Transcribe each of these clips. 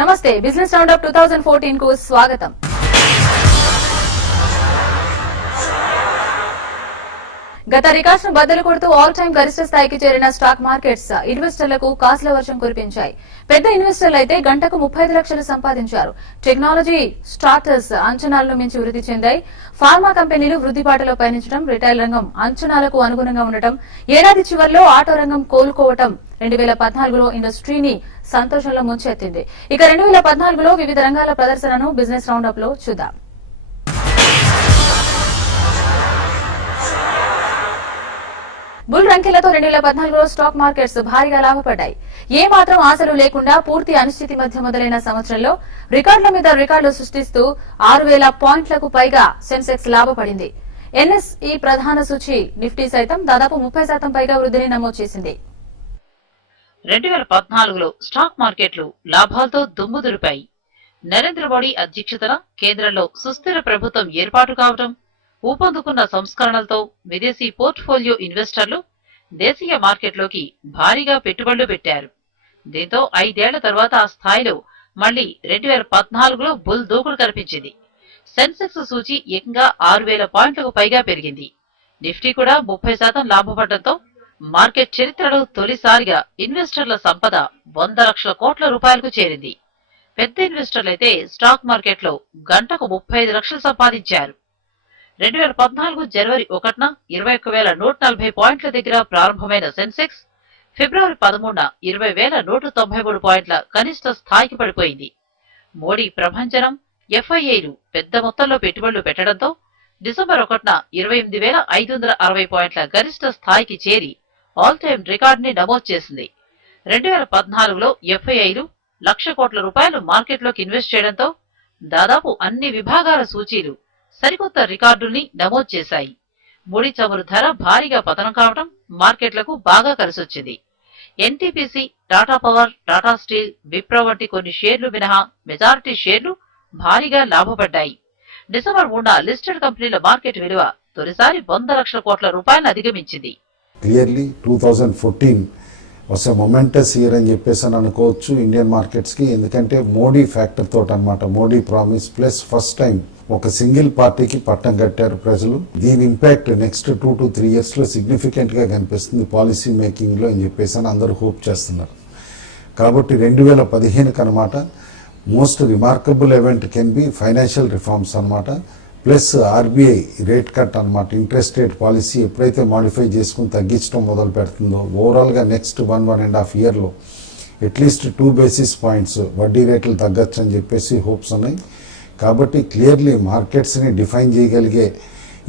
నమస్తే business round up 2014 కు స్వాగతం. గత రికార్డ్స్ బద్దలు కొడుతూ ఆల్ టైమ్ గరిష్ట స్థాయికి చేరిన స్టాక్ మార్కెట్స్ ఇన్వెస్టర్లకు కాసుల వర్షం కురిపించాయి. పెద్ద ఇన్వెస్టర్లు అయితే గంటకు 35 లక్షలు సంపాదించారు. టెక్నాలజీ స్టార్టర్స్ అంచనాలను మించి వృద్ధి చెందాయి. ఫార్మా కంపెనీలు వృద్ధిబాటలో పయనించడం, రిటైల్ రంగం అంచనాలకు అనుగుణంగా ఉండటం, ఏడాది చివరిలో ఆటో రంగం కోలుకోవటం 2014లో ఇండస్ట్రీని సంతోషంలో ముంచెత్తింది. ఇక 2014లో వివిధ రంగాల ప్రదర్శనను బిజినెస్ రౌండ్ అప్ లో చూద్దాం. బుల్ రంకెలతో 2014లో స్టాక్ మార్కెట్స్ భారీగా లాభపడ్డాయి. ఏ మాత్రం ఆశలు లేకుండా పూర్తి అనిశ్చితి మధ్య మొదలైన సంవత్సరంలో రికార్డుల మీద రికార్డులు సృష్టిస్తూ 6000 పాయింట్లకు పైగా సెన్సెక్స్ లాభపడింది. ఎన్ఎస్ఈ ప్రధాన సూచి నిఫ్టీ సైతం దాదాపు 30% పైగా వృద్ధిని నమోదు చేసింది. 2014లో స్టాక్ మార్కెట్లు లాభాలతో దుమ్ము దులిపాయి. నరేంద్ర మోడీ అధ్యక్షతన కేంద్రంలో సుస్థిర ప్రభుత్వం ఏర్పాటు కావడం, ఊపందుకున్న సంస్కరణలతో విదేశీ పోర్ట్ఫోలియో ఇన్వెస్టర్లు దేశీయ మార్కెట్లోకి భారీగా పెట్టుబడులు పెట్టారు. దీంతో 5 ఏళ్ల తర్వాత ఆ స్థాయిలో మళ్లీ 2014లో బుల్ దూకుడు కనిపించింది. సెన్సెక్స్ సూచి ఏకంగా 6000 పాయింట్లకు పైగా పెరిగింది. నిఫ్టీ కూడా 30% లాభపడటంతో మార్కెట్ చరిత్రలో తొలిసారిగా ఇన్వెస్టర్ల సంపద 100 లక్షల కోట్ల రూపాయలకు చేరింది. పెద్ద ఇన్వెస్టర్లైతే స్టాక్ మార్కెట్లో గంటకు 35 లక్షలు సంపాదించారు. 2014 జనవరి 1న 21,140 పాయింట్ల దగ్గర ప్రారంభమైన సెన్సెక్స్ ఫిబ్రవరి 13న 20,193 పాయింట్ల కనిష్ట స్థాయికి పడిపోయింది. మోడీ ప్రభంజనం, ఎఫ్ఐఐలు పెద్ద మొత్తంలో పెట్టుబడులు పెట్టడంతో డిసెంబర్ 1న 28,560 పాయింట్ల గరిష్ట స్థాయికి చేరి ఆల్ టైమ్ రికార్డుని నమోదు చేసింది. 2014లో ఎఫ్ఐఐలు 1,00,000 కోట్ల రూపాయలు మార్కెట్లోకి ఇన్వెస్ట్ చేయడంతో దాదాపు అన్ని విభాగాల సూచీలు సరికొత్త రికార్డుల్ని నమోదు చేశాయి. ముడి చమురు ధర భారీగా పతనం కావడం మార్కెట్లకు బాగా కలిసొచ్చింది. NTPC, Tata power, Tata steel, Wipro వంటి కొన్ని షేర్లు మినహా మెజారిటీ షేర్లు భారీగా లాభపడ్డాయి. డిసెంబర్ 3న లిస్టెడ్ కంపెనీల మార్కెట్ విలువ తొలిసారి 100 లక్షల కోట్ల రూపాయలను అధిగమించింది. Clearly 2014 was a momentous year అని చెప్పేసి అని అనుకోవచ్చు ఇండియన్ మార్కెట్స్కి. ఎందుకంటే మోడీ ఫ్యాక్టర్ తోటి అనమాట, Modi promise plus first time ఒక సింగిల్ పార్టీకి పట్టం కట్టారు ప్రజలు. దీని ఇంపాక్ట్ నెక్స్ట్ 2 to 3 years లో సిగ్నిఫికెంట్ గా కనిపిస్తుంది పాలసీ మేకింగ్ లో అని చెప్పేసి అని అందరూ హోప్ చేస్తున్నారు. కాబట్టి 2015 అనమాట most remarkable event can be financial reforms అనమాట. ప్లస్ ఆర్బీఐ రేట్ కట్ అనమాట, ఇంట్రెస్ట్ రేట్ పాలసీ ఎప్పుడైతే మాడిఫై చేసుకుని తగ్గించడం మొదలు పెడుతుందో ఓవరాల్గా నెక్స్ట్ 1.5 yearలో అట్లీస్ట్ 2 basis points వడ్డీ రేట్లు తగ్గచ్చు అని చెప్పేసి హోప్స్ ఉన్నాయి. కాబట్టి క్లియర్లీ మార్కెట్స్ని డిఫైన్ చేయగలిగే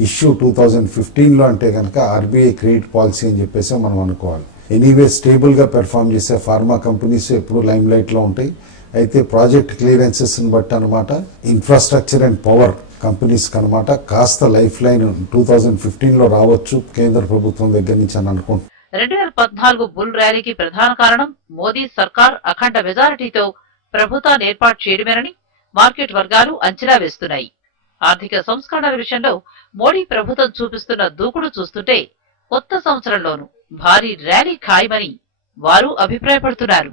ఇష్యూ 2015లో అంటే కనుక ఆర్బీఐ క్రెడిట్ పాలసీ అని చెప్పేసి మనం అనుకోవాలి. ఎనీవే స్టేబుల్గా పెర్ఫామ్ చేసే ఫార్మా కంపెనీస్ ఎప్పుడు లైమ్ లైట్లో ఉంటాయి. అయితే ప్రాజెక్ట్ క్లియరెన్సెస్ని బట్టి అనమాట ఇన్ఫ్రాస్ట్రక్చర్ అండ్ పవర్ కంపెనీస్ కనమాట కాస్త లైఫ్ లైన్ 2015లో రావచ్చు కేంద్ర ప్రభుత్వం దగ్గర నుంచి అని అనుకుంటున్నాను. 2014 బుల్ ర్యాలీకి ప్రధాన కారణం మోదీ సర్కార్ అఖండ మెజారిటీతో ప్రభుత్వాన్ని ఏర్పాటు చేయడమేనని మార్కెట్ వర్గాలు అంచనా వేస్తున్నాయి. ఆర్థిక సంస్కరణల విషయంలో మోడీ ప్రభుత్వం చూపిస్తున్న దూకుడు చూస్తుంటే కొత్త సంవత్సరంలోనూ భారీ ర్యాలీ ఖాయమని వారు అభిప్రాయపడుతున్నారు.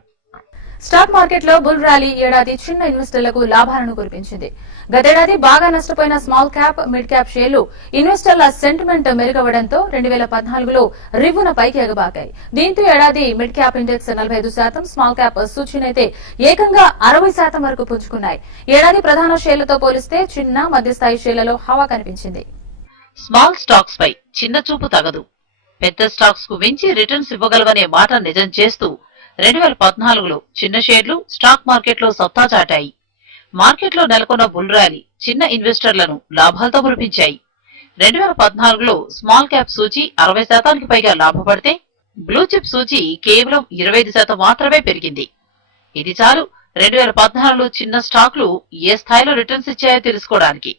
స్టాక్ మార్కెట్ లో బుల్ ర్యాలీ ఏడాది చిన్న ఇన్వెస్టర్లకు లాభాలను కురిపించింది. గతేడాది బాగా నష్టపోయిన స్మాల్ క్యాప్, మిడ్ క్యాప్ షేర్లు ఇన్వెస్టర్ల సెంటిమెంట్ మెరుగవడంతో 2014లో రివ్వున పైకి ఎగబాకాయి. దీంతో ఏడాది mid cap index 45%, small cap సూచీనైతే ఏకంగా 60% వరకు పుంజుకున్నాయి. ఏడాది ప్రధాన షేర్లతో పోలిస్తే చిన్న, మధ్యస్థాయి షేర్లలో హవా కనిపించింది. స్మాల్ స్టాక్స్ పై చిన్న చూపు తగదు. పెద్ద స్టాక్స్ కు మించి రిటర్న్స్ ఇవ్వగలవనే మాట నిజం చేస్తూ 2014లో చిన్న షేర్లు స్టాక్ మార్కెట్లో సత్తా చాటాయి. మార్కెట్లో నెలకొన్న బుల్ ర్యాలీ చిన్న ఇన్వెస్టర్లను లాభాలతో మురిపించాయి. 2014లో స్మాల్ క్యాప్ సూచీ 60%కి పైగా లాభపడితే బ్లూ చిప్ సూచీ కేవలం 25% మాత్రమే పెరిగింది. ఇది చాలు 2014లో చిన్న స్టాక్లు ఏ స్థాయిలో రిటర్న్స్ ఇచ్చాయో తెలుసుకోవడానికి.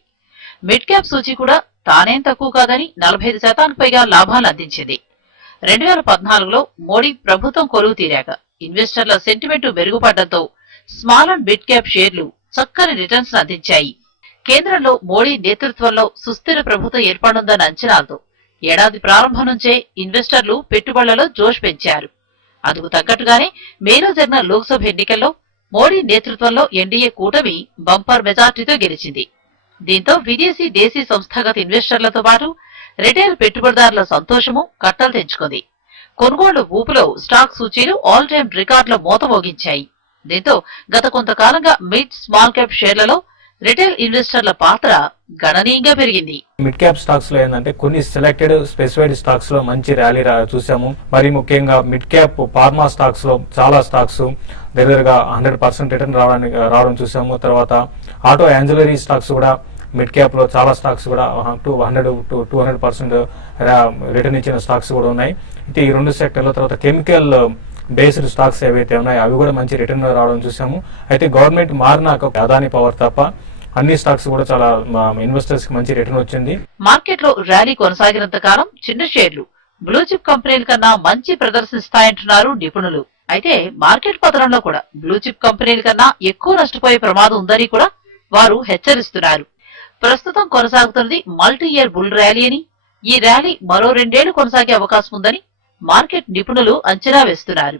మిడ్ క్యాప్ సూచీ కూడా తానేం తక్కువ కాదని 45%కి పైగా లాభాలు అందించింది. 2014లో మోడీ ప్రభుత్వం కొలువు తీరాక ఇన్వెస్టర్ల సెంటిమెంట్ మెరుగుపడడంతో స్మాల్ అండ్ మిడ్ క్యాప్ షేర్లు చక్కని రిటర్న్స్ అందించాయి. కేంద్రంలో మోడీ నేతృత్వంలో సుస్థిర ప్రభుత్వం ఏర్పడుందన్న అంచనాలతో ఏడాది ప్రారంభం నుంచే ఇన్వెస్టర్లు పెట్టుబడులలో జోష్ పెంచారు. అందుకు తగ్గట్టుగానే మేలో జరిగిన లోక్సభ ఎన్నికల్లో మోడీ నేతృత్వంలో ఎన్డీఏ కూటమి బంపర్ మెజార్టీతో గెలిచింది. దీంతో విదేశీ దేశీ సంస్థాగత ఇన్వెస్టర్లతో పాటు రిటైల్ పెట్టుబడిదారుల సంతోషము కట్టలు తెంచుకుంది. కొనుగోళ్లు ఊపులో స్టాక్ సూచీలు ఆల్ టైమ్ రికార్డుల మోత మోగించాయి. దీంతో గత కొంతకాలంగా మిడ్ స్మాల్ క్యాప్ షేర్లలో రిటైల్ ఇన్వెస్టర్ల పాత్ర గణనీయంగా పెరిగింది. మిడ్ క్యాప్ స్టాక్స్ లో ఏంటంటే కొన్ని సెలెక్టెడ్ స్పెసిఫైడ్ స్టాక్స్ లో మంచి ర్యాలీ చూసాము. మరి ముఖ్యంగా మిడ్ క్యాప్ ఫార్మా స్టాక్స్ లో చాలా స్టాక్స్ దగ్గరగా 100% రిటర్న్ రావడం చూసాము. తర్వాత ఆటో యాన్సిలరీ స్టాక్స్ కూడా మిడ్ క్యాప్ లో చాలా స్టాక్స్ కూడా 100 to 200% రిటర్న్ ఇచ్చిన స్టాక్స్ కూడా ఉన్నాయి. అయితే ఈ రెండు సెక్టర్ల తర్వాత కెమికల్ బేస్డ్ స్టాక్స్ ఏవైతే ఉన్నాయో అవి కూడా మంచి రిటర్న్ రావడం చూసాము. అయితే గవర్నమెంట్ మారినాక అదాని పవర్ తప్ప అన్ని స్టాక్స్ కూడా చాలా ఇన్వెస్టర్స్ కి మంచి రిటర్న్ వచ్చింది. మార్కెట్ లో ర్యాలీ కొనసాగినంత కాలం చిన్న షేర్లు బ్లూ చిప్ కంపెనీల కన్నా మంచి ప్రదర్శిస్తాయంటున్నారు నిపుణులు. అయితే మార్కెట్ పతనంలో కూడా బ్లూ చిప్ కంపెనీల కన్నా ఎక్కువ నష్టపోయే ప్రమాదం ఉందని కూడా వారు హెచ్చరిస్తున్నారు. ప్రస్తుతం కొనసాగుతున్నది మల్టీ ఇయర్ బుల్ ర్యాలీ అని, ఈ ర్యాలీ మరో 2 ఏళ్లు కొనసాగే అవకాశం ఉందని మార్కెట్ నిపుణులు అంచనా వేస్తున్నారు.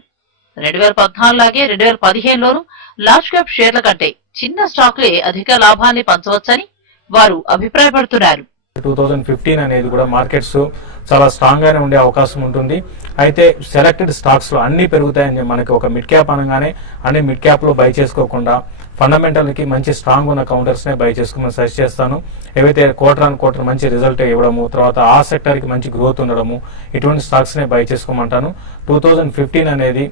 2014 లాగే 2015లోనూ లార్జ్ క్యాప్ షేర్ల కంటే చిన్న స్టాక్లే అధిక లాభాన్ని పంచవచ్చని వారు అభిప్రాయపడుతున్నారు. 2015 అనేది కూడా మార్కెట్స్ చాలా స్ట్రాంగ్ గానే ఉండే అవకాశం ఉంటుంది. అయితే సెలెక్టెడ్ స్టాక్స్ లో అన్ని పెరుగుతాయని మనకి ఒక మిడ్ క్యాప్ అనగానే అన్ని మిడ్ క్యాప్ లో బై చేసుకోకుండా ఫండమెంటల్ కి మంచి స్ట్రాంగ్ ఉన్న కౌంటర్స్ నే బై చేసుకోమని సజెస్ట్ చేస్తాను. ఏవైతే క్వార్టర్ ఆన్ క్వార్టర్ మంచి రిజల్ట్ ఇవ్వడము, తర్వాత ఆ సెక్టర్ కి మంచి గ్రోత్ ఉండడము, ఇటువంటి స్టాక్స్ నే బై చేసుకోమంటాను. 2015 అనేది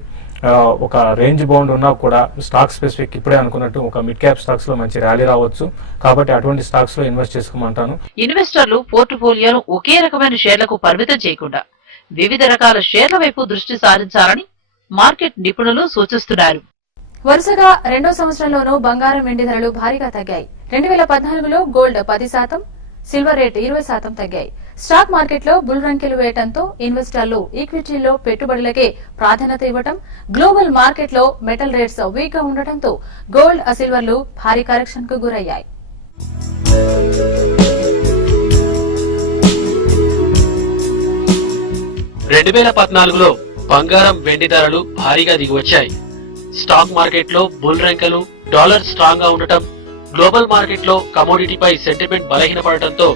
ఒక రేంజ్ బౌండ్ ఉన్నా కూడా స్టాక్ స్పెసిఫిక్ ఇప్పుడే అనుకున్నట్టు ఒక మిడ్ క్యాప్ స్టాక్స్ లో మంచి ర్యాలీ రావచ్చు. కాబట్టి అటువంటి స్టాక్స్ లో ఇన్వెస్ట్ చేసుకోమంటాను. ఇన్వెస్టర్లు పోర్ట్ఫోలియోను ఒకే రకమైన షేర్లకు పరిమితం చేయకుండా వివిధ రకాల షేర్ల వైపు దృష్టి సారించాలని మార్కెట్ నిపుణులు సూచిస్తున్నారు. వరుసగా 2వ సంవత్సరంలోనూ బంగారం వెండి ధరలు భారీగా తగ్గాయి. 2014లో గోల్డ్ 10%, సిల్వర్ రేట్ 20% తగ్గాయి. స్టాక్ మార్కెట్లో బుల్ రంకెలు వేయడంతో ఇన్వెస్టర్లు ఈక్విటీల్లో పెట్టుబడులకే ప్రాధాన్యత ఇవ్వడం, గ్లోబల్ మార్కెట్లో మెటల్ రేట్స్ వీక్ గా ఉండటంతో గోల్డ్, సిల్వర్లు భారీ కరెక్షన్ కు గురయ్యాయి. 2014లో బంగారం వెండి ధరలు భారీగా దిగివచ్చాయి. స్టాక్ మార్కెట్ లో బుల్ రంకెలు, డాలర్ స్ట్రాంగ్ గా ఉండటం, గ్లోబల్ మార్కెట్ లో కమోడిటీపై సెంటిమెంట్ బలహీనపడటంతో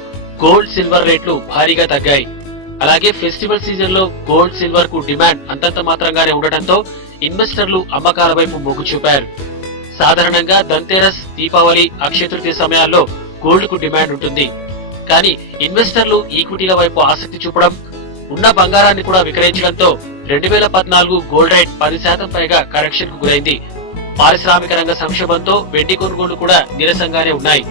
గోల్డ్, సిల్వర్ రేట్లు భారీగా తగ్గాయి. అలాగే ఫెస్టివల్ సీజన్ లో గోల్డ్, సిల్వర్ కు డిమాండ్ అంతంత మాత్రంగానే ఉండటంతో ఇన్వెస్టర్లు అమ్మకాల వైపు మొగ్గు చూపారు. సాధారణంగా ధన్తెరస్, దీపావళి, అక్షయ తృతీయ సమయాల్లో గోల్డ్ కు డిమాండ్ ఉంటుంది. కానీ ఇన్వెస్టర్లు ఈక్విటీల వైపు ఆసక్తి చూపడం, ఉన్న బంగారాన్ని కూడా విక్రయించడంతో 2014 గోల్డ్ రేట్ 10% పైగా కరెక్షన్ కు గురైంది. పారిశ్రామిక రంగ సంక్షోభంతో వెండి కొనుగోళ్లు కూడా నీరసంగానే ఉన్నాయి.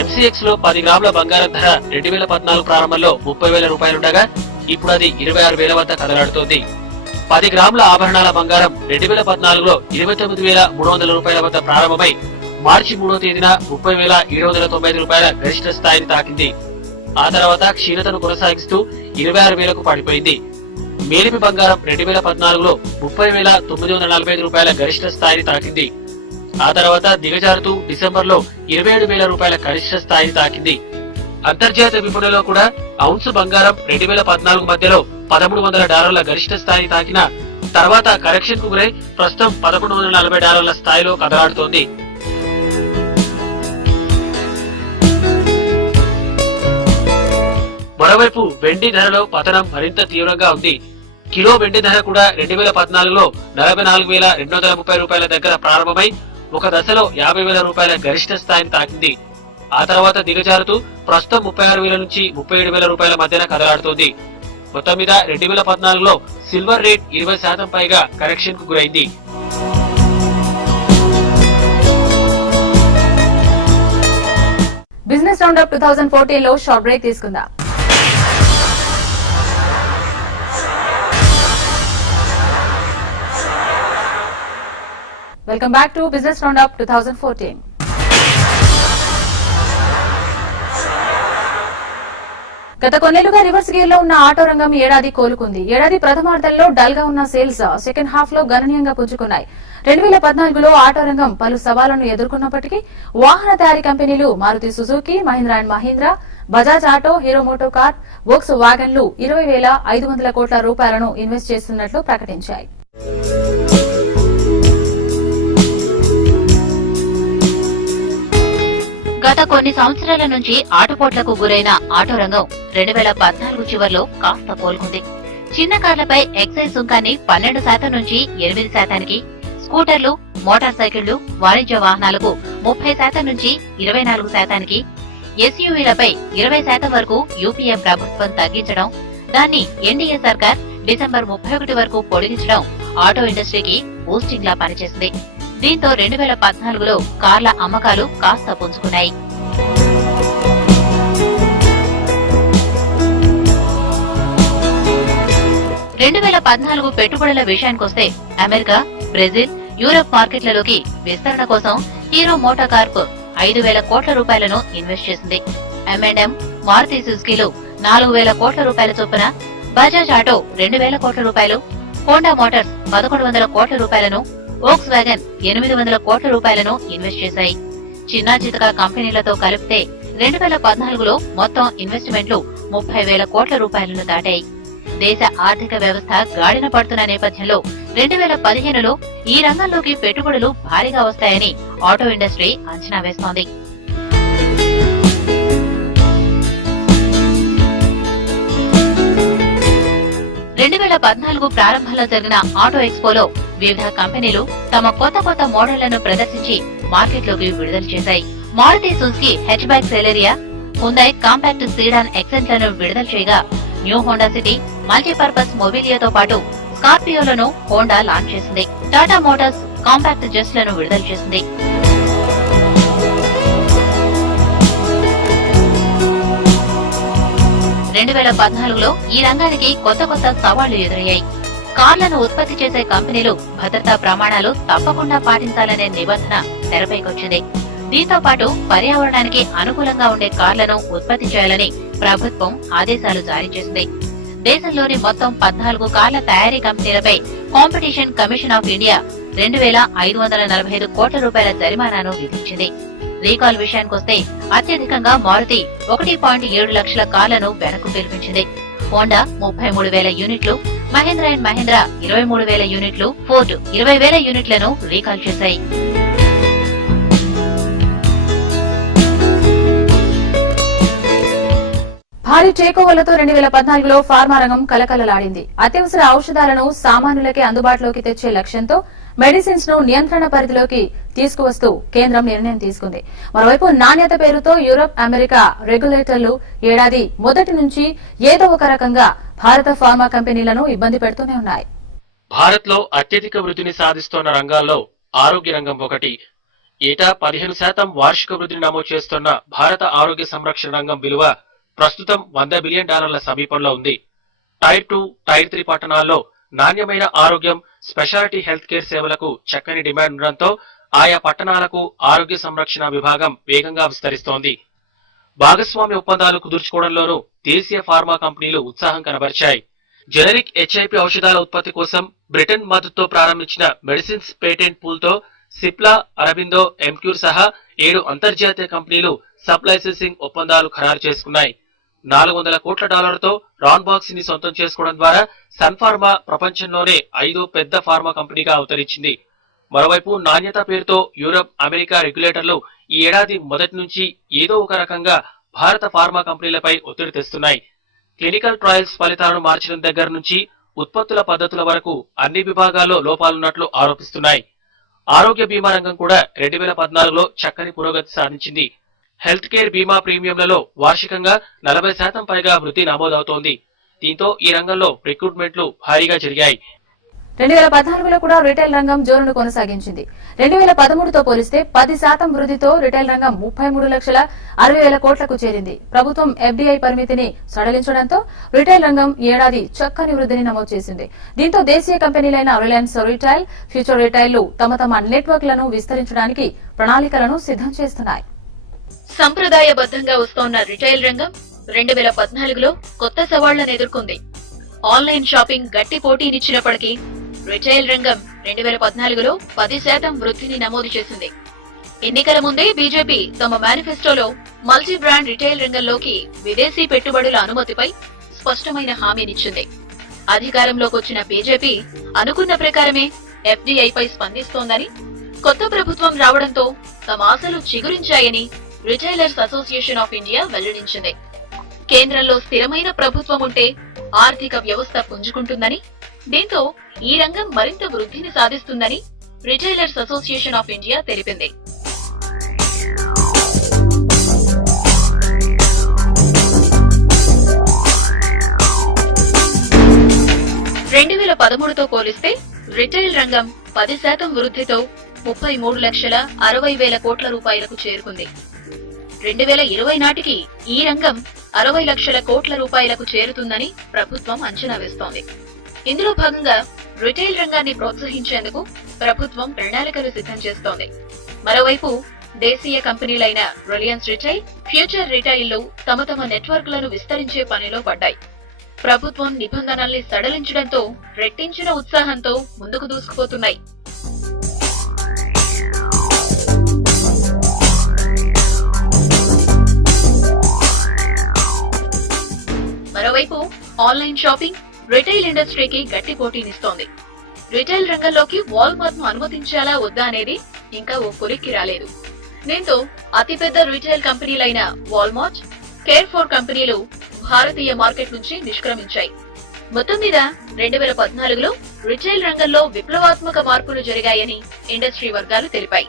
ఎంసీఎక్స్ లో 10 గ్రాముల బంగారం ధర 2014 ప్రారంభంలో 30,000 రూపాయలుండగా ఇప్పుడు అది 26,000 వద్ద కదలాడుతోంది. 10 గ్రాముల ఆభరణాల బంగారం 2014లో 29,300 రూపాయల వద్ద ప్రారంభమై మార్చి 3వ తేదీన 30,795 రూపాయల గరిష్ట స్థాయిని తాకింది. ఆ తర్వాత క్షీణతను కొనసాగిస్తూ 26,000కు పడిపోయింది. మేలిమి బంగారం 2014లో 30,945 రూపాయల గరిష్ట స్థాయిని తాకింది. ఆ తర్వాత దిగజారుతూ డిసెంబర్లో 27,000 రూపాయల గరిష్ట స్థాయిని తాకింది. అంతర్జాతీయ విపణిలో కూడా ఔన్స్ బంగారం 2014 మధ్యలో $1,300 గరిష్ట స్థాయిని తాకిన తర్వాత కరెక్షన్ కు గురై ప్రస్తుతం $1,140 స్థాయిలో కదలాడుతోంది. మరోవైపు వెండి ధరలో పతనం మరింత తీవ్రంగా ఉంది. కిలో వెండి ధర కూడా 2014లో 44,230 రూపాయల దగ్గర ప్రారంభమై ఒక దశలో 50,000 రూపాయల గరిష్ట స్థాయిని తాకింది. ఆ తర్వాత దిగజారుతూ ప్రస్తుతం 36,000 నుంచి 37,000 రూపాయల మధ్యన కదలాడుతోంది. మొత్తం మీద 2014లో సిల్వర్ రేట్ 20% పైగా కరెక్షన్ కు గురైంది. బిజినెస్ రౌండ్ అప్ 2014 లో షార్ట్ బ్రేక్ తీసుకుందాం. Welcome back to business round up 2014. గత కొన్నేళ్లుగా రివర్స్ గేర్ లో ఉన్న ఆటో రంగం ఏడాది కోలుకుంది. ఏడాది ప్రథమార్థంలో డల్ గా ఉన్న సేల్స్ సెకండ్ హాఫ్ లో గణనీయంగా పుంజుకున్నాయి. 2014లో ఆటో రంగం పలు సవాళ్లను ఎదుర్కొన్నప్పటికీ వాహన తయారీ కంపెనీలు Maruti Suzuki, Mahindra and Mahindra, Bajaj auto, Hero MotoCorp, వోక్స్ వ్యాగన్లు 20,500 కోట్ల రూపాయలను ఇన్వెస్ట్ చేస్తున్నట్లు ప్రకటించాయి. గత కొన్ని సంవత్సరాల నుంచి ఆటుపోట్లకు గురైన ఆటో రంగం 2014 చివర్లో కాస్త కోలుకుంది. చిన్న కార్లపై ఎక్సైజ్ సుంకాన్ని 12% నుంచి 8%కి, స్కూటర్లు, మోటార్ సైకిళ్లు, వాణిజ్య వాహనాలకు 30% నుంచి 24%కి, ఎస్యూవీలపై 20% వరకు యూపీఏ ప్రభుత్వం తగ్గించడం, దాన్ని ఎన్డీఏ సర్కార్ డిసెంబర్ 31 వరకు పొడిగించడం ఆటో ఇండస్ట్రీకి బూస్టింగ్ లా పనిచేసింది. దీంతో 2014లో కార్ల అమ్మకాలు కాస్త పుంజుకున్నాయి. పెట్టుబడుల విషయానికొస్తే అమెరికా, బ్రెజిల్, యూరప్ మార్కెట్లలోకి విస్తరణ కోసం హీరో మోటార్ కార్ప్ 5,000 కోట్ల రూపాయలను ఇన్వెస్ట్ చేసింది. M&M, మారుతి సుజుకీలు 4,000 కోట్ల రూపాయల చొప్పున, బజాజ్ ఆటో 2,000 కోట్ల రూపాయలు, హోండా మోటార్స్ 1,100 కోట్ల రూపాయలను, వోక్స్ వ్యాగన్ 800 కోట్ల రూపాయలను ఇన్వెస్ట్ చేశాయి. చిన్న చితక కంపెనీలతో కలిపితే 2014లో మొత్తం ఇన్వెస్ట్మెంట్లు 30,000 కోట్ల రూపాయలను దాటాయి. దేశ ఆర్థిక వ్యవస్థ గాడిన పడుతున్న నేపథ్యంలో 2015లో ఈ రంగంలోకి పెట్టుబడులు భారీగా వస్తాయని ఆటో ఇండస్ట్రీ అంచనా వేస్తోంది. ప్రారంభంలో జరిగిన ఆటో ఎక్స్పోలో వివిధ కంపెనీలు తమ కొత్త మోడళ్లను ప్రదర్శించి మార్కెట్లోకి విడుదల చేశాయి. Maruti Suzuki hatchback Celerio, Hyundai compact sedan ఎక్సెంట్లను విడుదల చేయగా, న్యూ హోండా సిటీ, మల్టీపర్పస్ మొబిలియాతో పాటు స్కార్పియోలను హోండా లాంచ్ చేసింది. టాటా మోటార్స్ కాంపాక్ట్ జెట్స్ లను విడుదల చేసింది. 2014లో ఈ రంగానికి కొత్త సవాళ్లు ఎదురయ్యాయి. కార్లను ఉత్పత్తి చేసే కంపెనీలు భద్రతా ప్రమాణాలు తప్పకుండా పాటించాలనే నిబంధన తెరపైకొచ్చింది. దీంతో పాటు పర్యావరణానికి అనుకూలంగా ఉండే కార్లను ఉత్పత్తి చేయాలని ప్రభుత్వం ఆదేశాలు జారీ చేసింది. దేశంలోని మొత్తం 14 కార్ల తయారీ కంపెనీలపై కాంపిటీషన్ కమిషన్ ఆఫ్ ఇండియా 2,545 కోట్ల రూపాయల జరిమానాను విధించింది. రీకాల్ విషయానికొస్తే అత్యధికంగా మారుతి 1.7 లక్షల కార్లను వెనక్కు పిలిపించింది. హోండా 33,000 యూనిట్లు, మహీంద్రా అండ్ మహీంద్రా 23,000 యూనిట్లు, ఫోర్డ్ 20,000 యూనిట్లను రీకాల్ చేశాయి. భారీ టేకోవర్లతో 2014లో ఫార్మా రంగం కలకలలాడింది. అత్యవసర ఔషధాలను సామాన్యులకే అందుబాటులోకి తెచ్చే లక్ష్యంతో మెడిసిన్స్ ను నియంత్రణ పరిధిలోకి తీసుకువస్తూ కేంద్రం నిర్ణయం తీసుకుంది. మరోవైపు నాణ్యత పేరుతో యూరప్, అమెరికా రెగ్యులేటర్లు ఏడాది మొదటి నుంచి ఏదో ఒక రకంగా భారత ఫార్మా కంపెనీలను ఇబ్బంది పెడుతూనే ఉన్నాయి. భారత్ లో అత్యధిక వృద్ధిని సాధిస్తోన్న రంగాల్లో ఆరోగ్య రంగం ఒకటి. ఏటా 15% వార్షిక వృద్ధిని నమోదు చేస్తున్న భారత ఆరోగ్య సంరక్షణ రంగం విలువ ప్రస్తుతం $100 బిలియన్ సమీపంలో ఉంది. టైర్ 2, టైర్ 3 పట్టణాల్లో నాణ్యమైన ఆరోగ్యం, స్పెషాలిటీ హెల్త్ కేర్ సేవలకు చక్కని డిమాండ్ ఉండడంతో ఆయా పట్టణాలకు ఆరోగ్య సంరక్షణ విభాగం వేగంగా విస్తరిస్తోంది. భాగస్వామ్య ఒప్పందాలు కుదుర్చుకోవడంలోనూ దేశీయ ఫార్మా కంపెనీలు ఉత్సాహం కనబరిచాయి. జెనరిక్ హెచ్ఐపి ఔషధాల ఉత్పత్తి కోసం బ్రిటన్ మద్దతుతో ప్రారంభించిన మెడిసిన్స్ పేటెంట్ పూల్ తో సిప్లా, అరబిందో, ఎంక్యూర్ సహా 7 అంతర్జాతీయ కంపెనీలు సబ్ లైసెన్సింగ్ ఒప్పందాలు ఖరారు చేసుకున్నాయి. $400 కోట్ల రాన్బాక్స్ ని సొంతం చేసుకోవడం ద్వారా సన్ ఫార్మా ప్రపంచంలోనే 5వ పెద్ద ఫార్మా కంపెనీగా అవతరించింది. మరోవైపు నాణ్యత పేరుతో యూరప్, అమెరికా రెగ్యులేటర్లు ఈ ఏడాది మొదటి నుంచి ఏదో ఒక రకంగా భారత ఫార్మా కంపెనీలపై ఒత్తిడి తెస్తున్నాయి. క్లినికల్ ట్రయల్స్ ఫలితాలను మార్చడం దగ్గర నుంచి ఉత్పత్తుల పద్ధతుల వరకు అన్ని విభాగాల్లో లోపాలున్నట్లు ఆరోపిస్తున్నాయి. ఆరోగ్య బీమా రంగం కూడా 2014లో చక్కని పురోగతి సాధించింది. హెల్త్ కేర్ బీమా ప్రీమియంలలో వార్షికంగా 40% పైగా వృద్ధి నమోదవుతోంది. దీంతో ఈ రంగంలో రిక్రూట్మెంట్లు భారీగా జరిగాయి. 2014లో కూడా రిటైల్ రంగం జోరును కొనసాగించింది. 2013తో పోలిస్తే 10% వృద్ధితో రిటైల్ రంగం 33,60,000 కోట్లకు చేరింది. ప్రభుత్వం ఎఫ్డీఐ పరిమితిని సడలించడంతో రిటైల్ రంగం ఏడాది చక్కని వృద్ధిని నమోదు చేసింది. దీంతో దేశీయ కంపెనీలైన రిలయన్స్ రిటైల్, ఫ్యూచర్ రిటైల్ తమ నెట్వర్క్లను విస్తరించడానికి ప్రణాళికలను సిద్ధం చేస్తున్నాయి. సంప్రదాయబద్ధంగా వస్తోన్న రిటైల్ రంగం 2014లో కొత్త సవాళ్లను ఎదుర్కొంది. ఆన్లైన్ షాపింగ్ గట్టి పోటీనిచ్చినప్పటికీ రిటైల్ రంగం 2014లో 10% వృద్ధిని నమోదు చేసింది. ఎన్నికల ముందే బీజేపీ తమ మేనిఫెస్టోలో మల్టీ బ్రాండ్ రిటైల్ రంగంలోకి విదేశీ పెట్టుబడుల అనుమతిపై స్పష్టమైన హామీనిచ్చింది. అధికారంలోకి వచ్చిన బీజేపీ అనుకున్న ప్రకారమే ఎఫ్డీఐపై స్పందిస్తోందని, కొత్త ప్రభుత్వం రావడంతో తమ ఆశలు చిగురించాయని రిటైలర్స్ అసోసియేషన్ ఆఫ్ ఇండియా వెల్లడించింది. కేంద్రంలో స్థిరమైన ప్రభుత్వం ఉంటే ఆర్థిక వ్యవస్థ పుంజుకుంటుందని, దీంతో ఈ రంగం మరింత వృద్ధిని సాధిస్తుందని రిటైలర్స్ అసోసియేషన్ ఆఫ్ ఇండియా తెలిపింది. 2013తో పోలిస్తే రిటైల్ రంగం 10% వృద్ధితో 33,60,000 కోట్ల రూపాయలకు చేరుకుంది. 2020 నాటికి ఈ రంగం 60 లక్షల కోట్ల రూపాయలకు చేరుతుందని ప్రభుత్వం అంచనా వేస్తోంది. ఇందులో భాగంగా రిటైల్ రంగాన్ని ప్రోత్సహించేందుకు ప్రభుత్వం ప్రణాళికలు సిద్ధం చేస్తోంది. మరోవైపు దేశీయ కంపెనీలైన రిలయన్స్ రిటైల్, ఫ్యూచర్ రిటైల్ తమ నెట్వర్క్లను విస్తరించే పనిలో పడ్డాయి. ప్రభుత్వం నిబంధనల్ని సడలించడంతో రెట్టించిన ఉత్సాహంతో ముందుకు దూసుకుపోతున్నాయి. మరోవైపు ఆన్లైన్ షాపింగ్ రిటైల్ ఇండస్ట్రీకి గట్టి పోటీనిస్తోంది. రిటైల్ రంగంలోకి వాల్మార్ట్ ను అనుమతించాలా వద్దా అనేది ఇంకా ఓ కొలిక్కి రాలేదు. దీంతో అతిపెద్ద రిటైల్ కంపెనీలైన వాల్మార్ట్, కేర్4 కంపెనీలు భారతీయ మార్కెట్ నుంచి నిష్క్రమించాయి. మొత్తం మీద 2014లో రిటైల్ రంగంలో విప్లవాత్మక మార్పులు జరిగాయని ఇండస్ట్రీ వర్గాలు తెలిపాయి.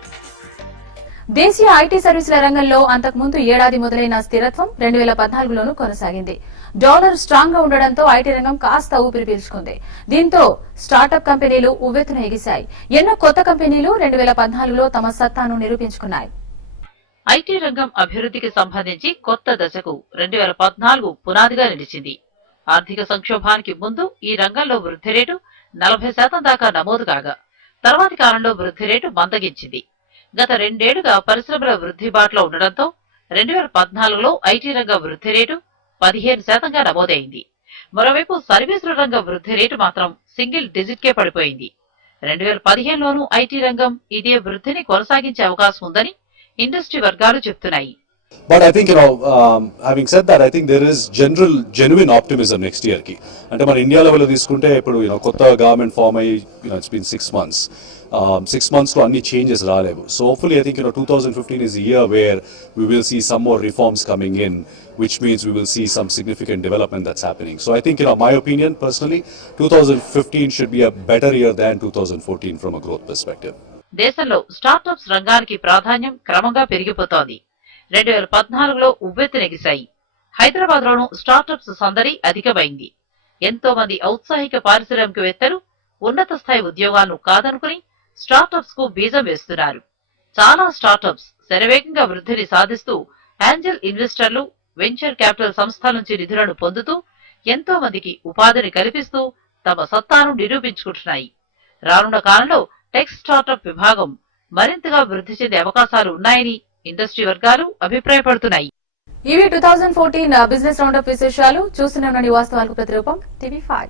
దేశీయ ఐటీ సర్వీసుల రంగంలో అంతకుముందు ఏడాది మొదలైన స్థిరత్వం 2014లోనూ కొనసాగింది. డాలర్ స్ట్రాంగ్ గా ఉండడంతో ఐటీ రంగం కాస్త ఊపిరి పీల్చుకుంది. దీంతో స్టార్టప్ కంపెనీలు ఉవ్వెత్తున ఎగిశాయి. ఎన్నో కొత్త కంపెనీలు 2014లో తమ సత్తాను నిరూపించుకున్నాయి. ఐటీ రంగం అభివృద్ధికి సంబంధించి కొత్త దశకు 2014 పునాదిగా నిలిచింది. ఆర్థిక సంక్షోభానికి ముందు ఈ రంగంలో వృద్ధి రేటు 40% దాకా నమోదు కాగా తర్వాతి కాలంలో వృద్ధి రేటు మందగించింది. గత 2 ఏళ్లుగా పరిశ్రమల వృద్ధి బాటలో ఉండడంతో 2014లో ఐటీ రంగ వృద్ధి రేటు 15%గా నమోదైంది. మరోవైపు సర్వీసుల రంగ వృద్ధి రేటు మాత్రం సింగిల్ డిజిట్ కే పడిపోయింది. 2015లోనూ ఐటీ రంగం ఇదే వృద్ధిని కొనసాగించే అవకాశం ఉందని ఇండస్ట్రీ వర్గాలు చెప్తున్నాయి. But I think, having said that, I think there is genuine optimism next year ki. Ante man India level lo తీసుకుంటే ఇప్పుడు కొత్త గవర్నమెంట్ ఫామ్ అయ్యి it's been 6 months. 6 months లో అన్ని చేంజెస్ రాలేవు. So hopefully I think 2015 is a year where we will see some more reforms coming in, which means we will see some significant development that's happening. So I think my opinion personally, 2015 should be a better year than 2014 from a growth perspective. దేశంలో startups రంగానికి ప్రాధాన్యం క్రమంగా పెరిగిపోతోంది. 2014లో ఉవ్వెత్తునెగిశాయి. హైదరాబాద్ లోనూ startups సందడి అధికమైంది. ఎంతో మంది ఔత్సాహిక పారిశ్రామికవేత్తలు ఉన్నత స్థాయి ఉద్యోగాలను కాదనుకుని స్టార్టప్స్ కు బీజం వేస్తున్నారు. చాలా స్టార్టప్స్ శరవేగంగా వృద్ధిని సాధిస్తూ ఏంజల్ ఇన్వెస్టర్లు, వెంచర్ క్యాపిటల్ సంస్థల నుంచి నిధులను పొందుతూ ఎంతో మందికి ఉపాధిని కల్పిస్తూ తమ సత్తాను నిరూపించుకుంటున్నాయి. రానున్న కాలంలో టెక్ స్టార్టప్ విభాగం మరింతగా వృద్ధి చెందే అవకాశాలు ఉన్నాయని ఇండస్ట్రీ వర్గాలు అభిప్రాయపడుతున్నాయి. ఇవి 2014 బిజినెస్ రౌండప్ విశేషాలు. చూస్తూనే ఉండండి వాస్తవాలకు ప్రతిరూపం TV5.